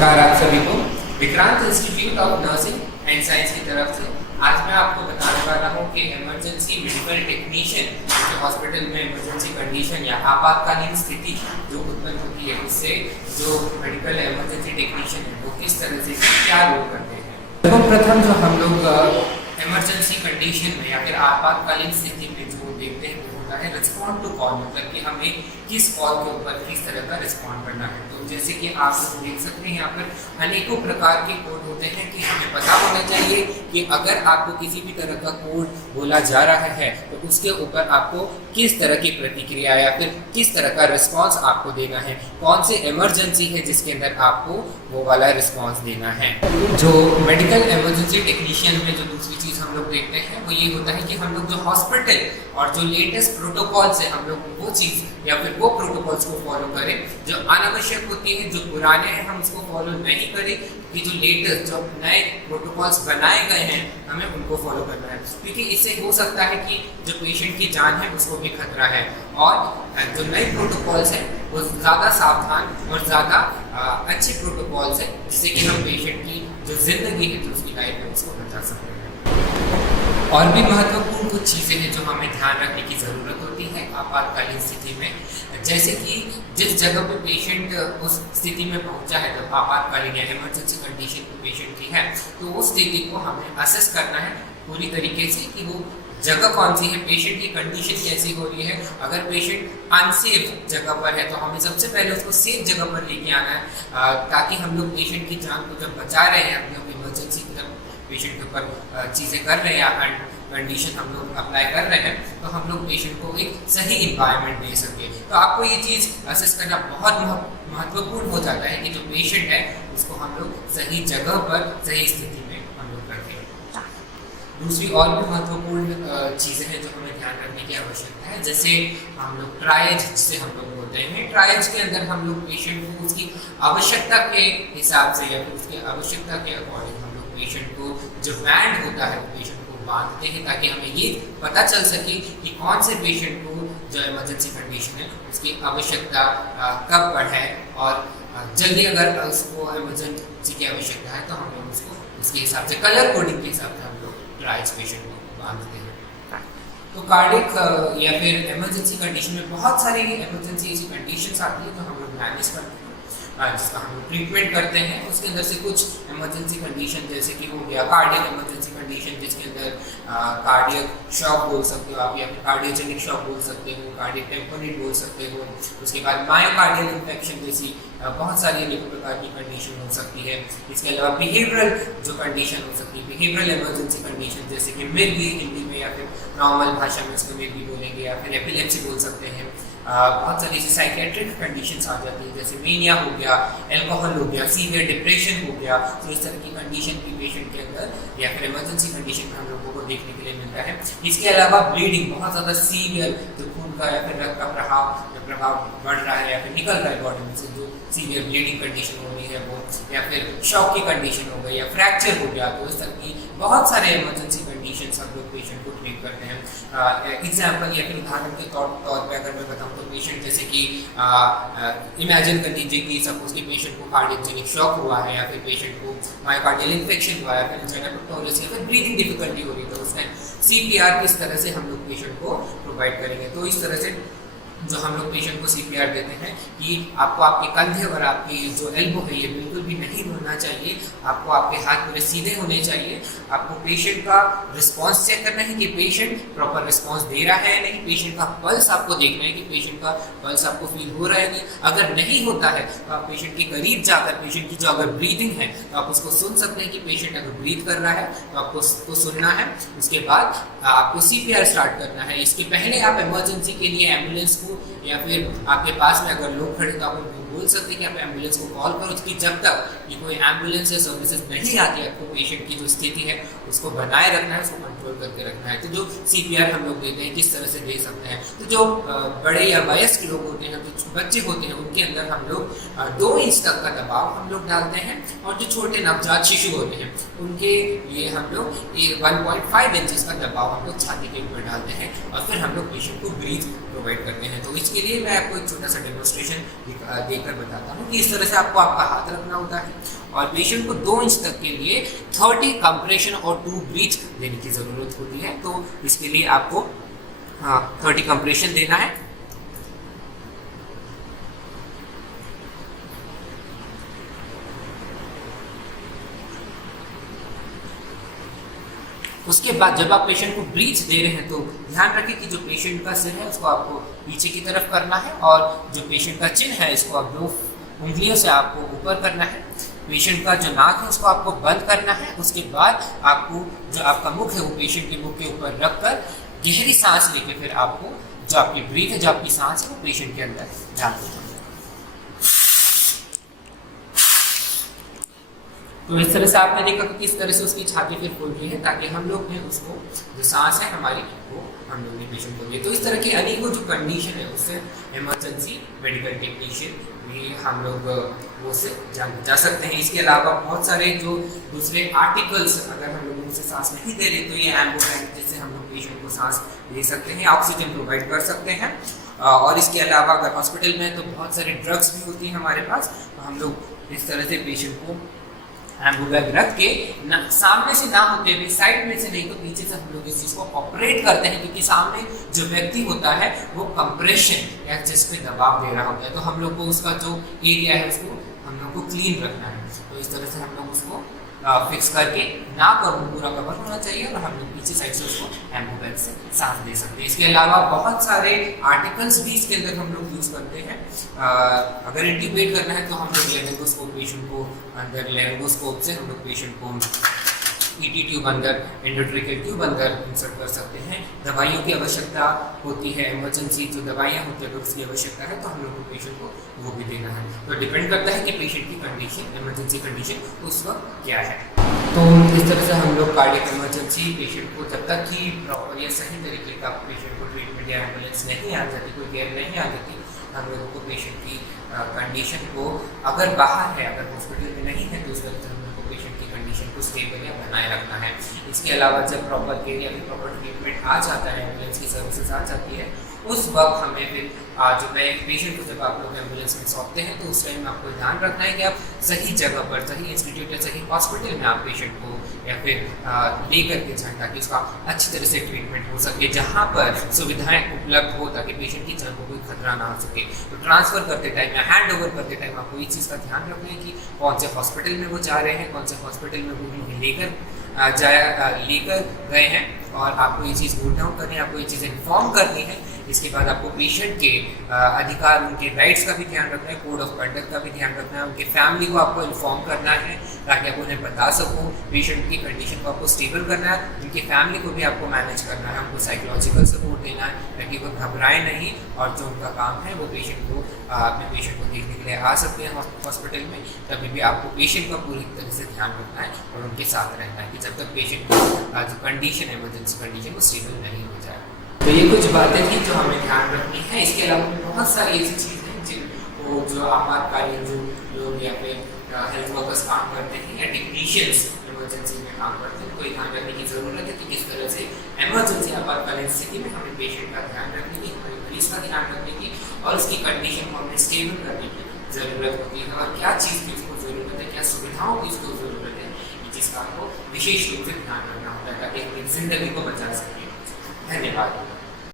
नमस्कार आप सभी को Vikrant institute of nursing and science की तरफ से आज मैं आपको बताने वाला हूँ कि इमरजेंसी मेडिकल टेक्नीशियन जो हॉस्पिटल में इमरजेंसी कंडीशन या आपातकालीन स्थिति जो उत्पन्न होती है उससे जो मेडिकल इमरजेंसी टेक्नीशियन है वो किस तरह से क्या रोल करते हैं। सर्वप्रथम जो हम लोग इमरजेंसी कंडीशन में या फिर आपातकालीन स्थिति में जो देखते हैं वो होता है रिस्पॉन्ड टू कॉल, मतलब कि हमें किस कॉल के ऊपर किस तरह का रिस्पॉन्ड करना है। तो जैसे कि आप लोग देख सकते हैं यहाँ पर अनेकों प्रकार के कोड होते हैं कि हमें पता होना चाहिए कि अगर आपको किसी भी तरह का कोड बोला जा रहा है तो उसके ऊपर आपको किस तरह की प्रतिक्रिया या फिर किस तरह का रिस्पॉन्स आपको देना है, कौन सी इमरजेंसी है जिसके अंदर आपको वो वाला रिस्पॉन्स देना है। जो मेडिकल इमरजेंसी टेक्नीशियन में जो दूसरी चीज़ हम लोग देखते हैं वो ये होता है कि हम लोग जो हॉस्पिटल और जो लेटेस्ट प्रोटोकॉल्स है हम लोग वो चीज़ या फिर वो प्रोटोकॉल्स को फॉलो करें जो अनावश्यक होती है, जो पुराने हैं हम उसको फॉलो नहीं करें, कि जो लेटेस्ट जो नए प्रोटोकॉल्स बनाए गए हैं हमें उनको फॉलो करना है, क्योंकि इससे हो सकता है कि जो पेशेंट की जान है उसको भी खतरा है। और जो नए प्रोटोकॉल्स हैं वो ज़्यादा सावधान और ज़्यादा अच्छे प्रोटोकॉल्स हैं जिससे कि हम पेशेंट की जो ज़िंदगी है जो उसकी लाइफ है उसको बचा सकते हैं। और भी महत्वपूर्ण कुछ चीज़ें हैं जो हमें ध्यान रखने की ज़रूरत होती है आपातकालीन स्थिति में, जैसे कि जिस जगह पे पेशेंट उस स्थिति में पहुंचा है जब आपातकालीन या इमरजेंसी कंडीशन पेशेंट की है तो उस स्थिति को हमें असेस करना है पूरी तरीके से कि वो जगह कौन सी है, पेशेंट की कंडीशन कैसी हो रही है। अगर पेशेंट अनसेफ जगह पर है तो हमें सबसे पहले उसको सेफ जगह पर लेके आना है ताकि हम लोग पेशेंट की जान को जब बचा रहे हैं अपने इमरजेंसी की जब पेशेंट के ऊपर चीज़ें कर रहे हैं या कंडीशन हम लोग अप्लाई कर रहे हैं तो हम लोग पेशेंट को एक सही इन्वायरमेंट दे सके। तो आपको ये चीज़ असेस करना बहुत महत्वपूर्ण हो जाता है कि जो पेशेंट है उसको हम लोग सही जगह पर सही स्थिति में हम लोग रखें। दूसरी और भी महत्वपूर्ण चीज़ें हैं जो हमें ध्यान रखने की आवश्यकता है, जैसे हम लोग ट्रायज जिसे हम लोग बोलते हैं, ट्रायज के अंदर हम लोग पेशेंट को उसकी आवश्यकता के हिसाब से या फिर उसकी आवश्यकता के अकॉर्डिंग हम लोग पेशेंट को जो बैंड होता है पेशेंट को बांधते हैं ताकि हमें ये पता चल सके कि कौन से पेशेंट को जो इमरजेंसी कंडीशन है उसकी आवश्यकता कब बढ़े और जल्दी अगर उसको इमरजेंसी की आवश्यकता है तो हम लोग उसको उसके हिसाब से कलर कोडिंग के हिसाब से हम लोग ट्रायज पेशेंट को बांधते हैं। तो कार्डिक या फिर इमरजेंसी कंडीशन में बहुत सारी इमरजेंसी ऐसी कंडीशंस आती है तो हम लोग मैनेज करते हैं जिसका हम लोग ट्रीटमेंट करते हैं। उसके अंदर से कुछ इमरजेंसी कंडीशन जैसे कि हो गया कार्डियक इमरजेंसी कंडीशन जिसके अंदर कार्डियक शॉक बोल सकते हो आप या फिर कार्डियोजेनिक शॉक बोल सकते हो, कार्डियक टेम्पोनेट बोल सकते हो। उसके बाद मायोकार्डियल इन्फेक्शन जैसी बहुत सारी अनेक प्रकार की कंडीशन हो सकती है। इसके अलावा बिहेवियरल जो कंडीशन हो सकती है, बिहेवियरल इमरजेंसी कंडीशन जैसे कि मिर्गी हिंदी में या फिर नॉर्मल भाषा में उसको मिर्गी बोलेंगे या फिर एपिलेप्सी बोल सकते हैं। बहुत सारी ऐसी साइकेट्रिक कंडीशंस आ जाती है जैसे मेनिया हो गया, अल्कोहल हो गया, सीवियर डिप्रेशन हो गया। तो इस तरह की कंडीशन भी पेशेंट के अंदर या फिर इमरजेंसी कंडीशन में हम लोगों को देखने के लिए मिलता है। इसके अलावा ब्लीडिंग बहुत ज़्यादा सीवियर जो खून का या फिर रक्त का प्रभाव बढ़ रहा है या फिर निकल रहा है बॉडी में से जो सीवियर ब्लीडिंग कंडीशन हो रही है वो, या फिर शॉक की कंडीशन हो गई या फ्रैक्चर हो गया। तो इस तरह की बहुत सारे इमरजेंसी कंडीशन हम लोग पेशेंट को ट्रीट करते हैं। एग्जाम्पल या फिर उदाहरण के तौर पर अगर मैं बताऊँ तो पेशेंट जैसे कि इमेजिन कर लीजिए कि सपोज कि पेशेंट को कार्डियोजेनिक शॉक हुआ है या फिर पेशेंट को मायोकार्डियल इन्फेक्शन हुआ है, फिर जेनेटोटोरियस या फिर ब्रीदिंग डिफिकल्टी हो रही है तो उसमें CPR किस तरह से हम लोग पेशेंट को प्रोवाइड करेंगे। तो इस तरह से जो हम लोग पेशेंट को CPR देते हैं कि आपको आपके कंधे और आपकी जो एल्बो है ये बिल्कुल भी नहीं मुड़ना चाहिए, आपको आपके हाथ पूरे सीधे होने चाहिए। आपको पेशेंट का रिस्पांस चेक करना है कि पेशेंट प्रॉपर रिस्पांस दे रहा है या नहीं। पेशेंट का पल्स आपको देखना है कि पेशेंट का पल्स आपको फील हो रहा है नहीं। अगर नहीं होता है तो आप पेशेंट के करीब जाकर पेशेंट की जो अगर ब्रीदिंग है तो आप उसको सुन सकते हैं कि पेशेंट अगर ब्रीथ कर रहा है तो आपको उसको सुनना है। उसके बाद आपको CPR स्टार्ट करना है। इसके पहले आप इमरजेंसी के लिए एम्बुलेंस को या फिर आपके पास में अगर लोग खड़े तो आप उनको बोल सकते हैं कि आप एम्बुलेंस को कॉल करो कि जब तक ये कोई एम्बुलेंस या सर्विसेज नहीं आती आपको पेशेंट की जो स्थिति है उसको बनाए रखना है, उसको कंट्रोल करके रखना है। तो जो CPR हम लोग देते हैं किस तरह से दे सकते हैं। तो जो बड़े या वयस्क लोग होते हैं, जो बच्चे होते हैं, उनके अंदर हम लोग 2 इंच तक का दबाव हम लोग डालते हैं, और जो छोटे नवजात शिशु होते हैं उनके लिए हम लोग 1.5 इंचेस का दबाव हम लोग छाती के ऊपर डालते हैं, और फिर हम लोग पेशेंट को ब्रीथ प्रोवाइड करते हैं। तो इसके लिए मैं आपको एक छोटा सा डेमोन्स्ट्रेशन देकर बताता हूँ कि इस तरह से आपको आपका हाथ रखना होता है, और पेशेंट को 2 इंच तक के लिए 30 कंप्रेशन और 2 ब्रीथ देने की ज़रूरत होती है। तो इसके लिए आपको 30 कंप्रेशन देना है, उसके बाद जब आप पेशेंट को ब्रीथ दे रहे हैं तो ध्यान रखें कि जो पेशेंट का सिर है उसको आपको पीछे की तरफ करना है, और जो पेशेंट का चिन है इसको आप 2 उंगलियों से आपको ऊपर करना है। पेशेंट का जो नाक है उसको आपको बंद करना है। उसके बाद आपको जो आपका मुख है वो पेशेंट के मुख के ऊपर रखकर गहरी सांस लेके फिर आपको जो आपकी ब्रीथ है, जो आपकी सांस है वो पेशेंट के अंदर डालनी है। तो इस तरह से आपने देखा कि किस तरह से उसकी छाती फिर खुल रही है, ताकि हम लोग ने उसको जो सांस है हमारी वो हम लोग ने पेशेंट को दिए। तो इस तरह की अनेकों जो कंडीशन है उससे इमरजेंसी मेडिकल टेक्नीशियन भी हम लोग वो से जान जा सकते हैं। इसके अलावा बहुत सारे जो दूसरे आर्टिकल्स अगर हम लोग उनसे सांस नहीं दे रहे तो ये एम्बुलेंस जिससे हम लोग पेशेंट को सांस दे सकते हैं, ऑक्सीजन प्रोवाइड कर सकते हैं। और इसके अलावा अगर हॉस्पिटल में है तो बहुत सारी ड्रग्स भी होती हैं हमारे पास, तो हम लोग इस तरह से पेशेंट को एम्बुलेंस रख के सामने से ना होते हुए साइड में से नहीं तो पीछे से हम लोग इस चीज़ को ऑपरेट करते हैं, क्योंकि सामने जो व्यक्ति होता है वो कंप्रेशन या जिस पे दबाव दे रहा होता है, तो हम लोग को उसका जो एरिया है उसको हम लोग को क्लीन रखना है। तो इस तरह से हम लोग उसको फिक्स करके नाक और मुंह पूरा कवर होना चाहिए, और हम लोग पीछे साइड से उसको एम्बुलेंस से सांस दे सकते हैं। इसके अलावा बहुत सारे आर्टिकल्स भी इसके अंदर हम लोग यूज़ करते हैं। अगर इंट्यूबेट करना है तो हम लोग लेरिंगोस्कोप पेशेंट को अंदर लेरिंगोस्कोप से हम लोग पेशेंट को ईटी ट्यूब अंदर, एंडोट्रेकियल ट्यूब अंदर इंसर्ट कर सकते हैं। दवाइयों की आवश्यकता होती है, इमरजेंसी जो दवाइयाँ होती है उसकी आवश्यकता है, तो हम लोग को पेशेंट को वो भी देना है। तो डिपेंड करता है कि पेशेंट की कंडीशन, इमरजेंसी कंडीशन उस वक्त क्या है। तो इस तरह से हम लोग कार्डियक इमरजेंसी पेशेंट को जब तक कि प्रॉपर या सही तरीके का पेशेंट को ट्रीटमेंट या एम्बुलेंस नहीं आ जाती, कोई केयर नहीं आ जाती, हम लोगों को पेशेंट की कंडीशन को अगर बाहर है, अगर हॉस्पिटल में नहीं है तो उस तरह से हम लोग को पेशेंट की कंडीशन को स्टेबल या बनाए रखना है। इसके अलावा जब प्रॉपर केयर या फिर प्रॉपर ट्रीटमेंट आ जाता है, एम्बुलेंस की सर्विसेज आ जाती है, उस वक्त हमें फिर जो नए पेशेंट को जब आप लोग एम्बुलेंस में सौंपते हैं तो उस टाइम आपको ध्यान रखना है कि आप सही जगह पर, सही इंस्टीट्यूट या सही हॉस्पिटल में आप पेशेंट को या फिर ले करके जाएँ, ताकि उसका अच्छी तरह से ट्रीटमेंट हो सके, जहाँ पर सुविधाएं उपलब्ध हो, ताकि पेशेंट की जान को कोई खतरा ना हो सके। तो ट्रांसफ़र करते टाइम या हैंड ओवर करते टाइम आपको इस चीज़ का ध्यान रखना है कि कौन से हॉस्पिटल में वो जा रहे हैं, कौन से हॉस्पिटल में वो उन्हें लेकर गए हैं, और आपको ये चीज़ नोट डाउन करनी है, आपको ये चीज़ इन्फॉर्म करनी है। इसके बाद आपको पेशेंट के अधिकार, उनके राइट्स का भी ध्यान रखना है, कोड ऑफ कंडक्ट का भी ध्यान रखना है, उनके फैमिली को आपको इन्फॉर्म करना है ताकि आप उन्हें बता सको, पेशेंट की कंडीशन को आपको स्टेबल करना है, उनकी फैमिली को भी आपको मैनेज करना है, उनको साइकोलॉजिकल सपोर्ट देना है ताकि वो घबराए नहीं, और जो उनका काम है वो पेशेंट को अपने पेशेंट को देखने के लिए आ सकते हैं हॉस्पिटल में। तभी भी आपको पेशेंट का पूरी तरह से ध्यान रखना है और उनके साथ रहना है कि जब तक पेशेंट की जो कंडीशन है, इमरजेंसी कंडीशन, वो स्टेबल नहीं हो जाए। तो ये कुछ बातें थी जो हमें ध्यान रखनी है। इसके अलावा बहुत सारी ऐसी चीज़ें हैं जिनको जो आपातकालीन जो लोग या फिर हेल्थ वर्कर्स काम करते हैं या टेक्नीशियंस इमरजेंसी में काम करते हैं, कोई ध्यान रखने की ज़रूरत है कि किस तरह से इमरजेंसी आपातकालीन स्थिति में हमें पेशेंट का ध्यान रखने की, हमारे मरीज का ध्यान रखने की और उसकी कंडीशन को हमें स्टेबल करने की ज़रूरत होती है, और क्या चीज़ की उसको ज़रूरत है, क्या सुविधाओं की उसको ज़रूरत है, जिसका हमको विशेष रूप से ध्यान रखना होता है ताकि अपनी ज़िंदगी को बचा सकें। धन्यवाद।